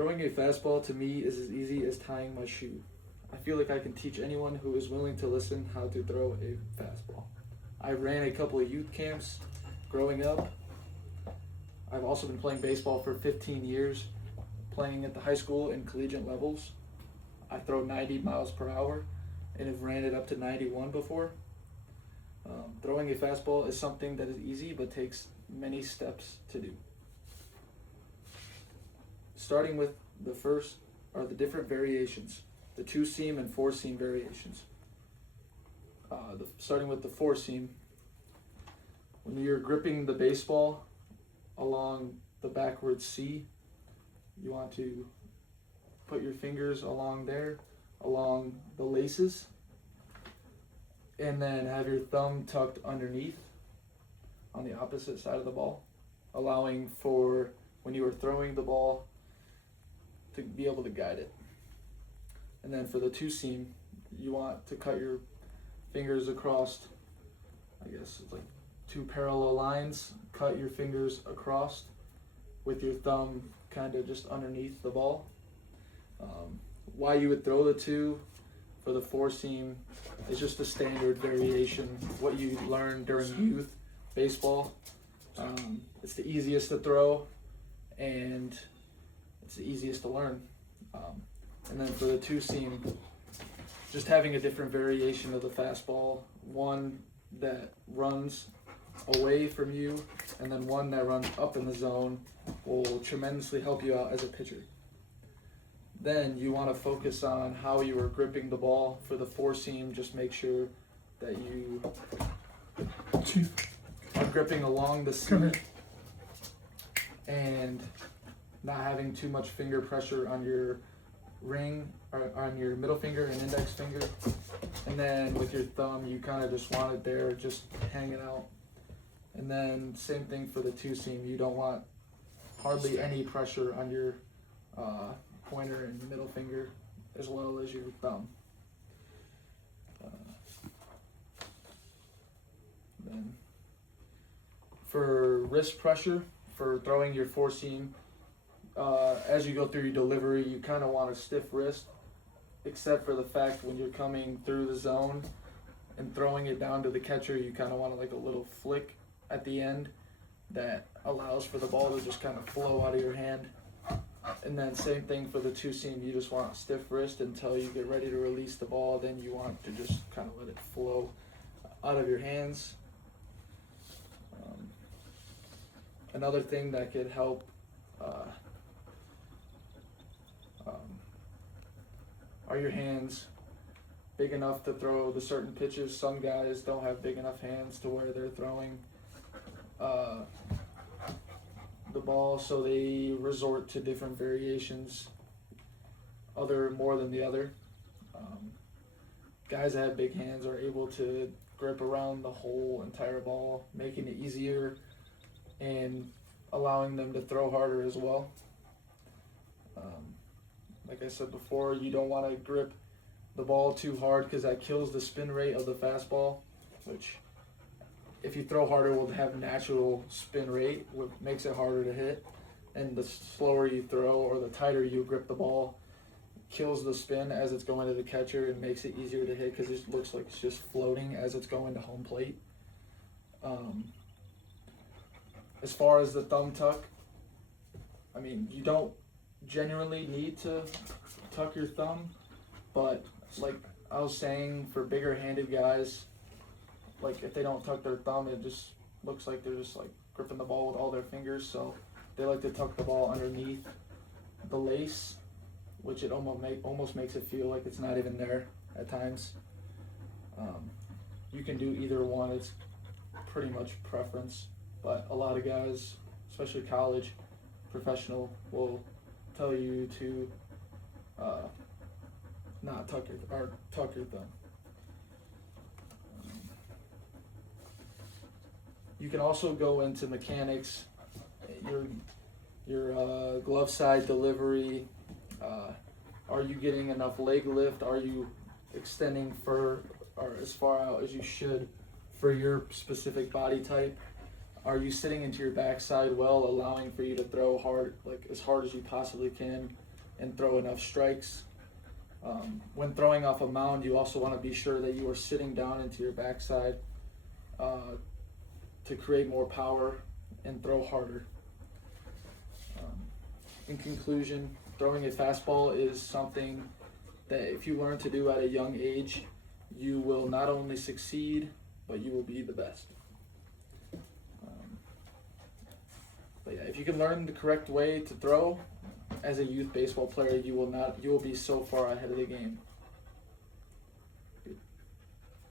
Throwing a fastball to me is as easy as tying my shoe. I feel like I can teach anyone who is willing to listen how to throw a fastball. I ran a couple of youth camps growing up. I've also been playing baseball for 15 years, playing at the high school and collegiate levels. I throw 90 miles per hour and have ran it up to 91 before. Throwing a fastball is something that is easy but takes many steps to do. Starting with the different variations, the 2-seam and 4-seam variations. Starting with the 4-seam, when you're gripping the baseball along the backward C, you want to put your fingers along there, along the laces, and then have your thumb tucked underneath on the opposite side of the ball, allowing for when you are throwing the ball to be able to guide it. And then for the 2-seam, you want to cut your fingers across, I guess it's like 2 parallel lines, cut your fingers across with your thumb kind of just underneath the ball. Why you would throw the 2 for the 4-seam is just a standard variation, what you learned during youth baseball. It's the easiest to throw and it's the easiest to learn. And then for the 2-seam, just having a different variation of the fastball, one that runs away from you and then one that runs up in the zone will tremendously help you out as a pitcher. Then you want to focus on how you are gripping the ball. For the 4-seam, just make sure that you are gripping along the seam and not having too much finger pressure on your ring or on your middle finger and index finger. And then with your thumb, you kind of just want it there, just hanging out. And then same thing for the 2-seam. You don't want hardly any pressure on your pointer and middle finger, as well as your thumb. Then for wrist pressure, for throwing your 4-seam, as you go through your delivery, you kind of want a stiff wrist, except for the fact when you're coming through the zone and throwing it down to the catcher, you kind of want like a little flick at the end that allows for the ball to just kind of flow out of your hand. And then same thing for the 2-seam, you just want a stiff wrist until you get ready to release the ball, then you want to just kind of let it flow out of your hands. Another thing that could help are your hands big enough to throw the certain pitches. Some guys don't have big enough hands to where they're throwing the ball, so they resort to different variations, more than the other. Guys that have big hands are able to grip around the whole entire ball, making it easier and allowing them to throw harder as well. Like I said before, you don't want to grip the ball too hard because that kills the spin rate of the fastball, which if you throw harder will have natural spin rate, which makes it harder to hit. And the slower you throw or the tighter you grip the ball kills the spin as it's going to the catcher and makes it easier to hit because it looks like it's just floating as it's going to home plate. As far as the thumb tuck, I mean, you don't genuinely need to tuck your thumb, but like I was saying, for bigger handed guys, like if they don't tuck their thumb, it just looks like they're just like gripping the ball with all their fingers. So they like to tuck the ball underneath the lace, which it almost makes it feel like it's not even there at times. You can do either one. It's pretty much preference, but a lot of guys, especially college, professional, will tell you to not tuck your thumb. You can also go into mechanics, your glove side delivery. Are you getting enough leg lift? Are you extending or as far out as you should for your specific body type? Are you sitting into your backside well, allowing for you to throw hard, like as hard as you possibly can? and throw enough strikes. When throwing off a mound, you also want to be sure that you are sitting down into your backside to create more power and throw harder. In conclusion, throwing a fastball is something that if you learn to do at a young age, you will not only succeed, but you will be the best. But yeah, if you can learn the correct way to throw as a youth baseball player, you will be so far ahead of the game.